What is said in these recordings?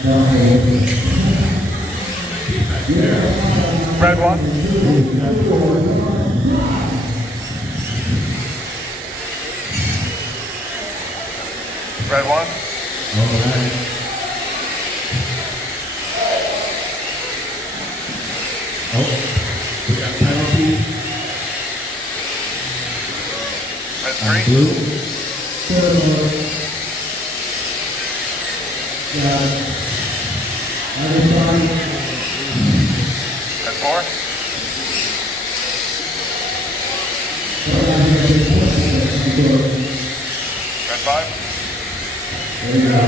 Red 1. Red 1. All right. Oh, we got penalty. Red 3. Blue. Red 4. Red 5. There you go.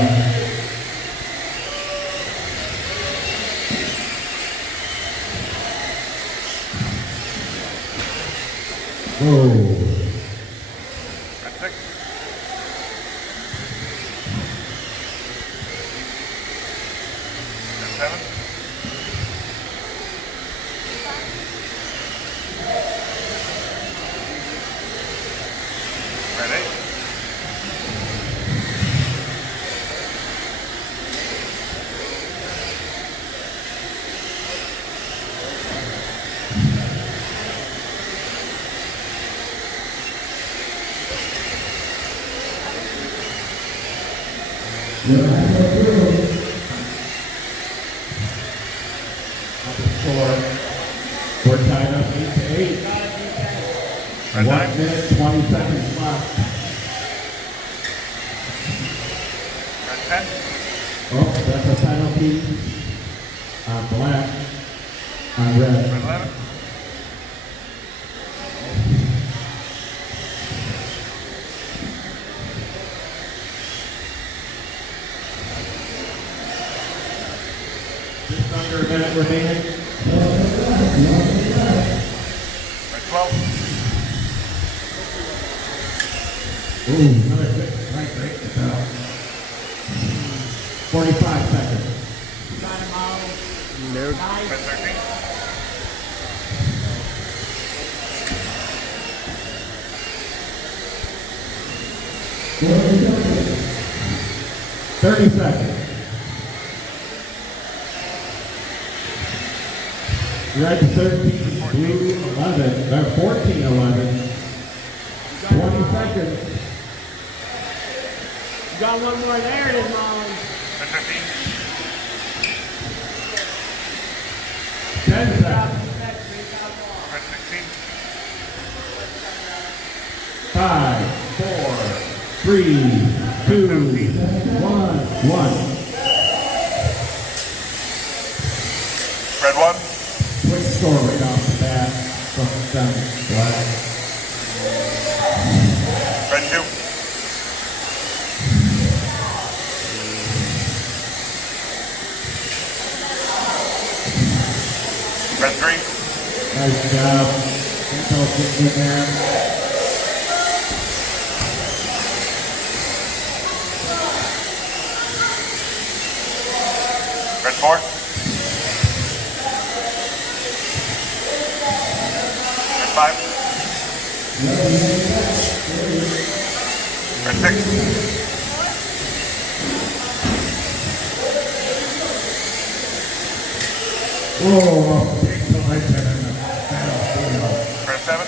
Whoa. Red 6. Red 7. Red 8. We're tied up 8-8. Red 1 9. minute, 20 seconds left. Red 10. Oh, that's a penalty on black, on red. Red 11. Just under a minute remaining. Red 12. Ooh, another quick strike break. 45 seconds. Red 13. 30 seconds. Red 13, blue 11, 14, 11. 20 seconds. You got one more there, it is, Molly. Red 15. 10 seconds. Red 16. 5, 4, 3, 2, 1. Red 1. Quick score right off the bat from down black. Red 2. Red 3. Nice job. Intel's getting in there. Red 4. Red 5. Red 6. Whoa, big collision in the battlefield. Red 7.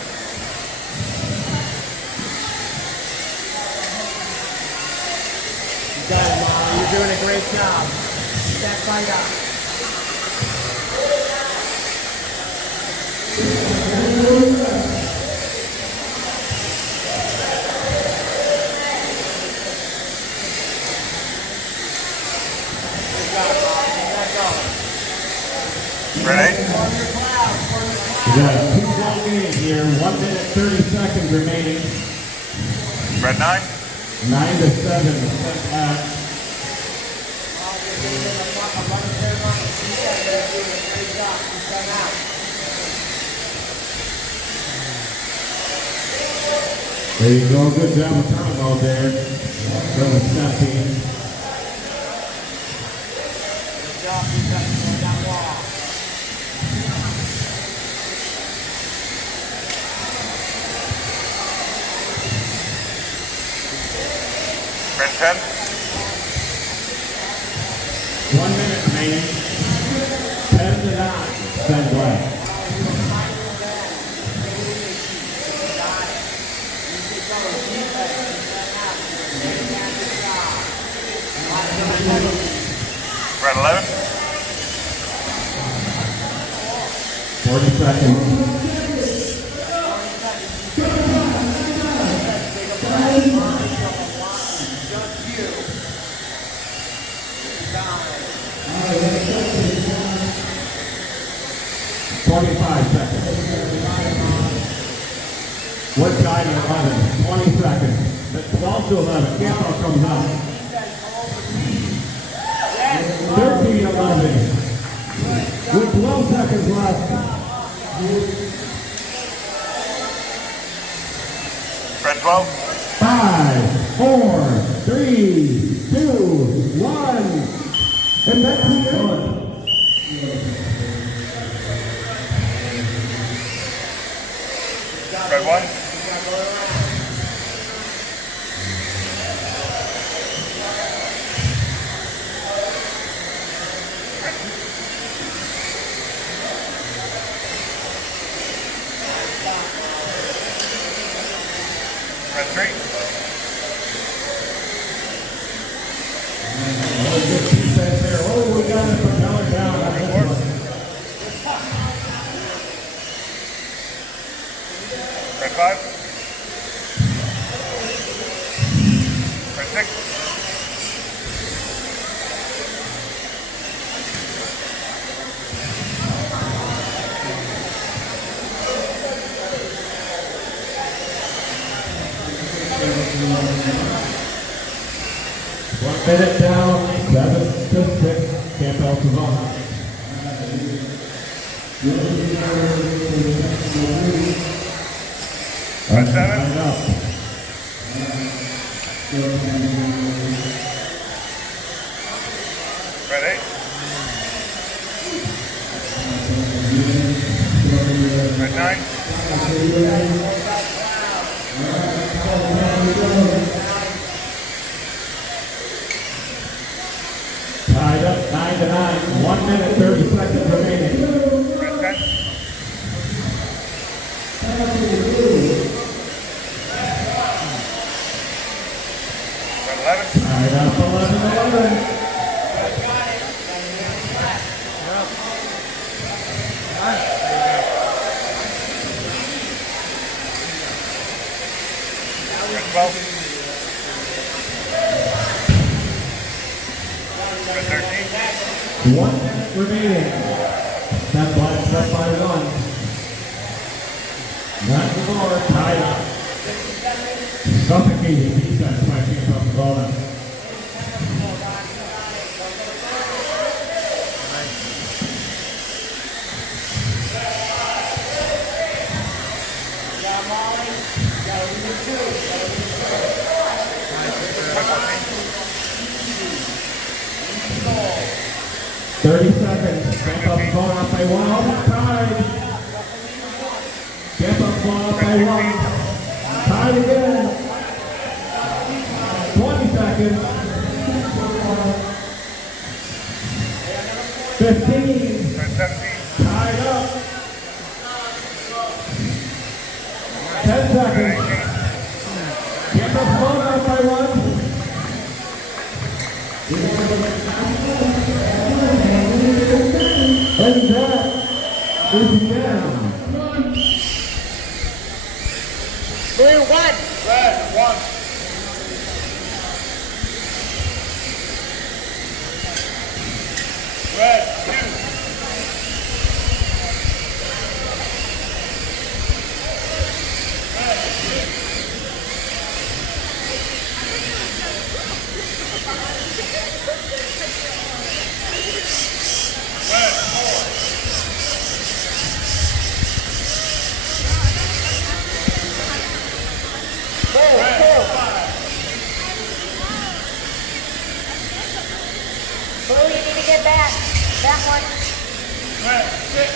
You got it, Molly. You're doing a great job. Keep that fight up. Red 8. We got a 2-goal game here. 1 minute, 30 seconds remaining. Red 9. 9-7. Set back. There you go. Good job of turning out there. From the snap team. Good job, you got that wall. Red 10. 1 minute remaining. 10-9. Send play. Red 11. 40 seconds. What time you're running? 20 seconds. That's 12 to 11. Campo comes up. 13-11. With 12 seconds left. Red 12. 5, 4, 3, 2, 1. And that's the end. Red 1. Red 3. Oh, we got it from down down on this one. Red 5. Red 6. One minute down, 7-6. Campo is on. Red 7. Line up. Red 8. Red 9. Tied up 9-9. 1 minute, 30 seconds remaining. Red 10. Red 11. Tied up 11-11. Red 12. Red 13. 1 minute remaining. That blinds up by 1. Not more. Tied up. Suffocating defense by Campo Corona. Red 14. 30 seconds. Campo Corona by 1. Almost tied. Campo Corona by 1. Tied again. 20 seconds. 15. Red 17. Tied up. 10 seconds. Campo Corona by 1. And that is the end. Blue 1. Red 1. Red 2. Blue, you need to get back. That one. Red 6.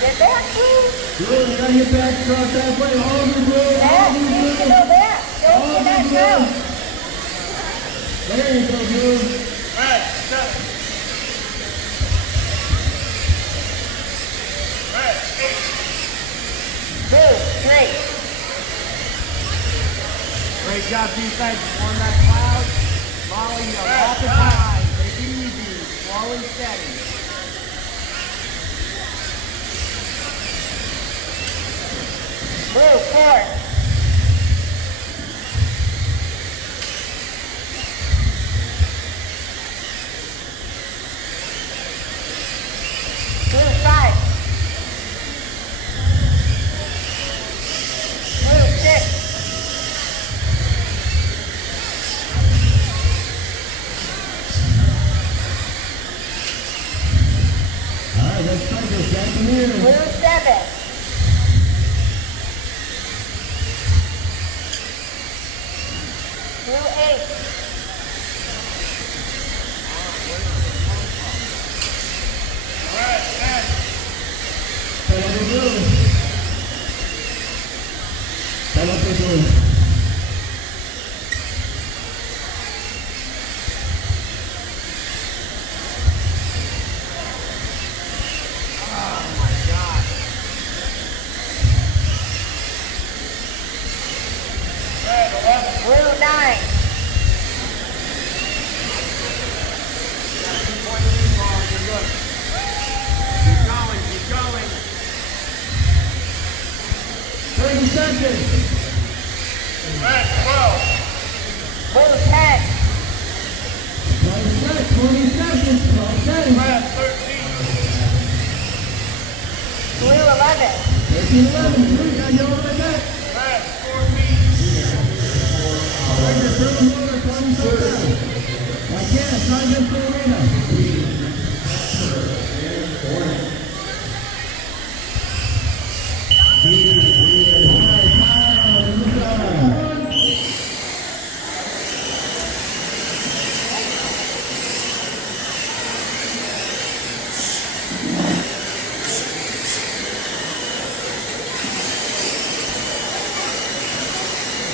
Get back, Blue. Blue, you gotta get back across that way. Hold your blue. Back. You need to go back. Don't get that down. There you go, Blue. Red 7. Blue, 3. Great job, defense. Form that cloud. Molly, you're off and high. Take it easy. Slow and steady. Blue, 4. Blue, 5. Blue, 6. All right, let's try this back in here. Blue, 7. Blue, 8. Red, 10. Pégate blue. Pégate blue. Red, 11. Blue, 9. Keep going, keep going. 30 seconds. Red, 12. Blue, 10. 20 seconds. 12 seconds. Red, 13. Blue, 11. 13, 11. Blue, got you over the net. Red, 14. Bring your blue motor 20 seconds. I can't. Try this to arena.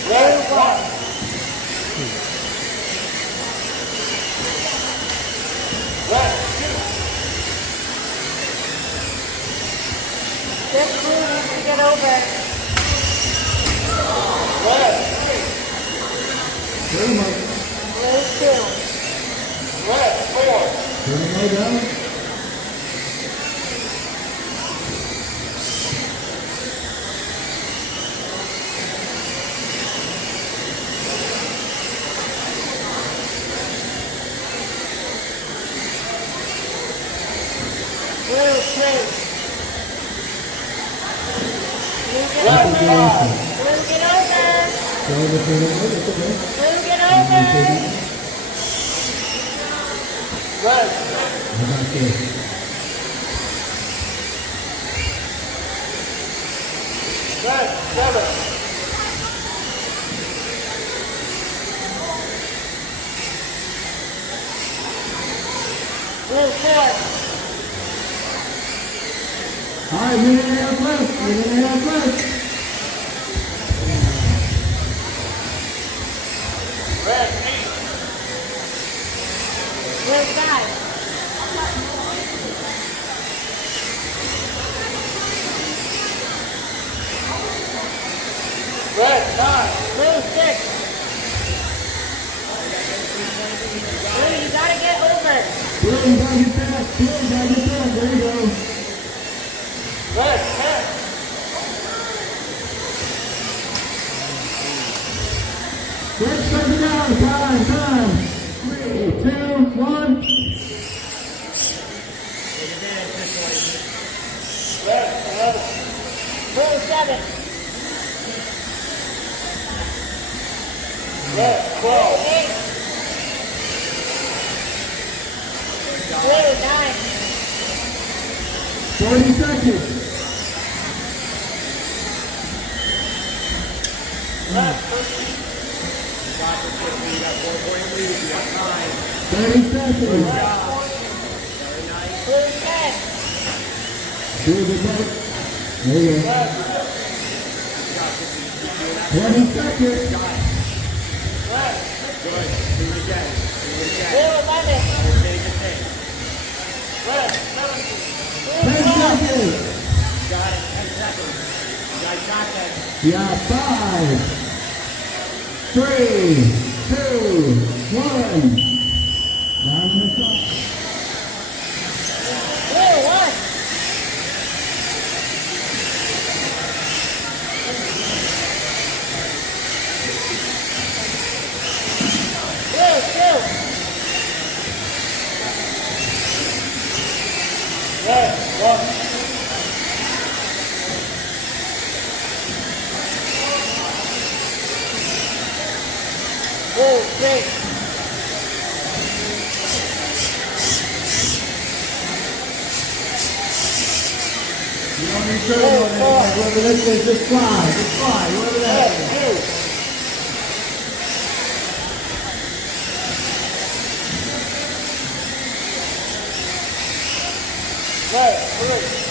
Red, 1. Red, 2. This blue needs to get over. Red, 3. Blue, Mike. Blue, 2. Red, 4. Blue, no down. Blue, 3. Blue, get Red, over. 5. Blue, get over. Go over to the right. It's okay. Blue, get over. Red, I got this. red, 7. Blue, 4. All right, minute and a half left. Minute and a half left. Red, 8. Blue, 5. Red, 9. Blue, 6. Blue, you gotta get over. Blue, you gotta get back. Blue, you gotta get back. There you go. Red, 10. Let's start it down. Time. 3, 2, 1. Take advantage this way. Red, 11. Blue, 7. Red, 12. 8. Blue, 9. 40 seconds. Red, 13. Got this, kid. You got 4-point lead. You got time. 30 seconds. Very nice. Blue, 10. Do the vote. There you go. Red, 20 seconds. red, Good. Do it again. Do it again. Blue, 11. Take the thing. red, 17. Blue, 10 12. seconds. Got it. 10 seconds. Got Nice shot then. Yeah, 5, 3, 2, 1. Down in the top. Blue, 1. Blue, 2. Red, 1. Blue, 3. You don't need to know that. Whoever this is, just fly. Just fly. Whoever that Red, is. 2. Red, 3.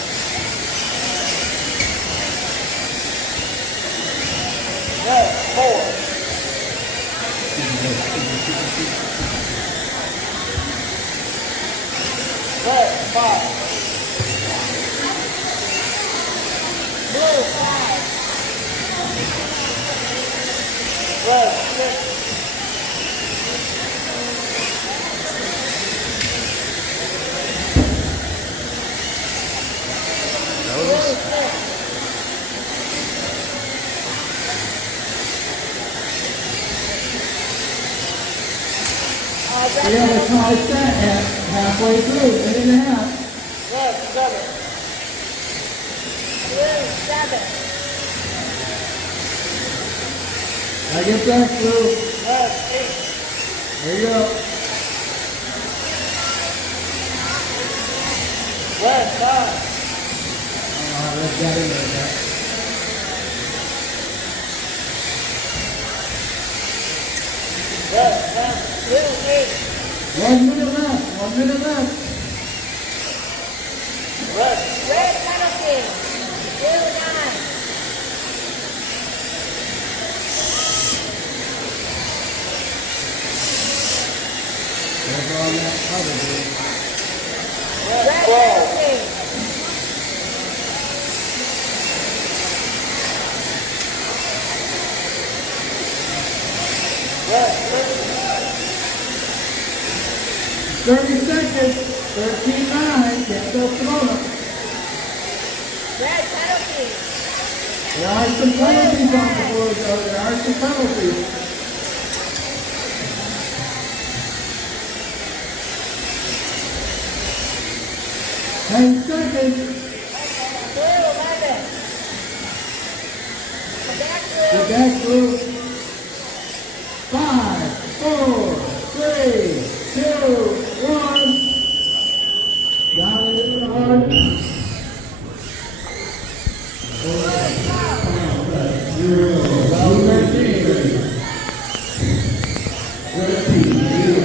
Red, 4. Red, 5. Blue, 5. Red, 6. Blue, 6. We have a tie set at halfway through, minute and a half. Red, 7. Blue, 7. I get back through. Red, 8. There you go. Red, 9. Let's get in there, Jack. Red, 10. Blue, 8. 1 minute left. 1 minute left. Red, Red penalty. Blue, 9. Over on that other dude. Red, Red 12. penalty. Red, 13. 30 seconds. 13-9. Can't go Pomona. Red penalty. There are some penalties on the board, though. There are some penalties. Ten seconds. Blue, 11. Come back, Get Blue. back through. 5, 4, 3, 2, 1. Down into the heart. 13.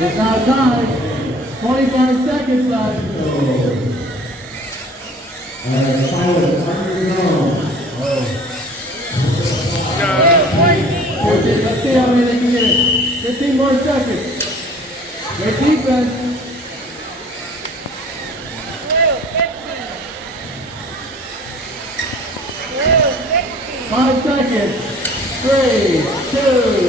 It's now time. 25 seconds left. Pilot, time to go. 14, let's see how many they can get. 15 more seconds. Good defense. Blue, 15. Blue, 16. 5 seconds. 3, 2,